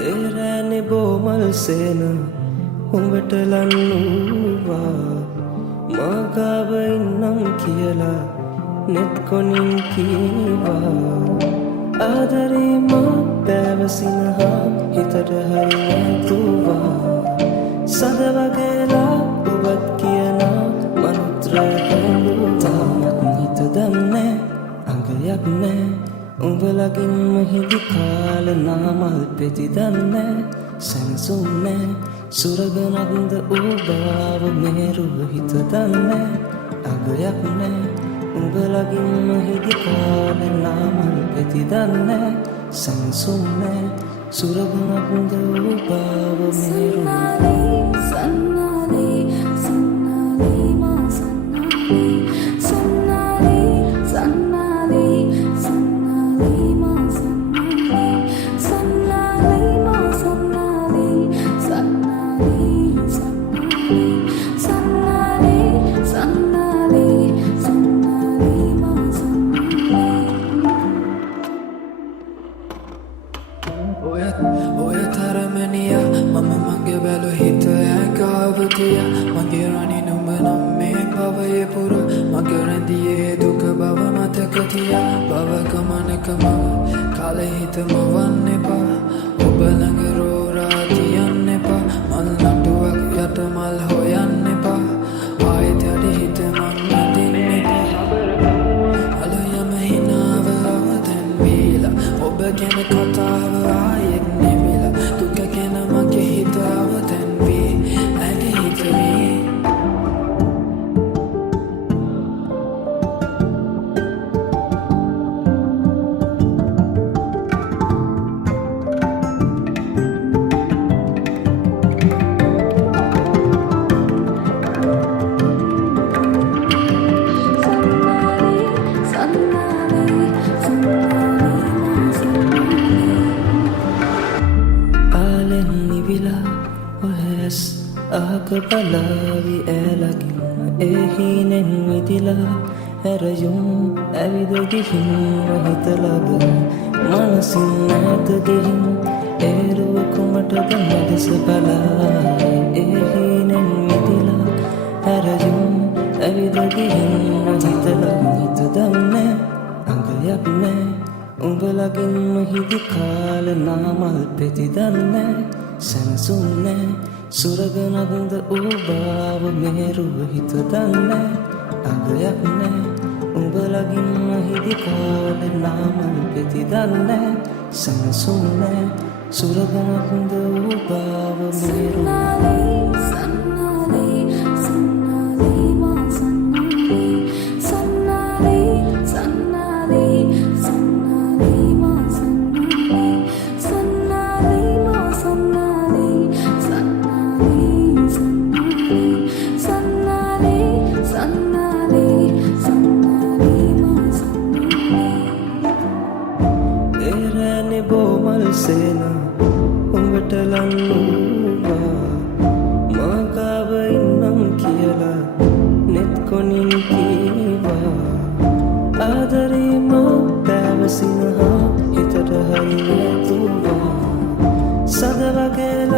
එරෑනේ බෝමල් සේන උඹට ලන්නුවා මාගාව ඉන්නම් කියලා නෙත් කොනින් කීවා ආදරේ මා පැවසිනහා හිතට හරි ඇතුවා සද වගේලා ඔබත් කියනා මනුත්‍රය හැඳුතාමත් හිත දන්නේ අඟයක් නෑ උඹලගින්ම හිදි කාල නාමල් පෙති දන්නේ සැනසුම් නෑ සුරගනක්ද ඔබාව මේරුව හිත දන්නේ අඟයක් නෑ උඹලගින්ම හිදි කාල නාමල් පෙති දන්නේ සැනසුම් නෑ සුරගනක්ද ඔබාව මේරුව ඔය තරමනිය මම මගේ බැලු හිත ඇකාවතිය මගේ රණි නුඹ නම් මේ භවයේ පුර මගේ රැඳියේ දුක බව මතකතිය බව ගමනකම කාලෙ හිතම වන්න එපා ඔබ ළඟ රෝරා තියන්න එපා මල් නටුවක් යට මල් හොයන්න එපා ආයෙත් යටි හිත මං නදින්න එපා අලයම හිනාව අවතැන් වීලා ඔබ ගැන කතාව ආයෙත් නෙවිලා දුක ගැන මගේ හිත අවතැන් වී ඇගේ හිත වී ආක බලාවි ඇලගින් එහිනෙන් මිදිලා හැරයුම් ඇවිද ගිහින් හිතලග මනසින් නැත ගිහින් ඒරුව කුමටද මදස බලා එහිනෙන් මිදිලා හැරයුම් ඇවිද ගිහින් හිතලග හිත දන්නේ අඟයක් නෑ උඹලගින්ම හිදි කාල නාමල් පෙති දන්නේ සැනසුම් නෑ සුරගනක්ද ඔබාව මේරුව හිත දන්නේ අඟයක් නෑ උඹලගින්ම හිදි කාල නාමල් පෙති දන්නේ සැනසුම් නෑ සුරගනක්ද ඔබාව මේරුව බෝමල් සේන උඹට ලන්නුවා මාගාව ඉන්නම් කියලා නෙත් කොනින් කීවා ආදරේ මා පැවසිනහා හිතට හරි ඇතුවා සද වගේලා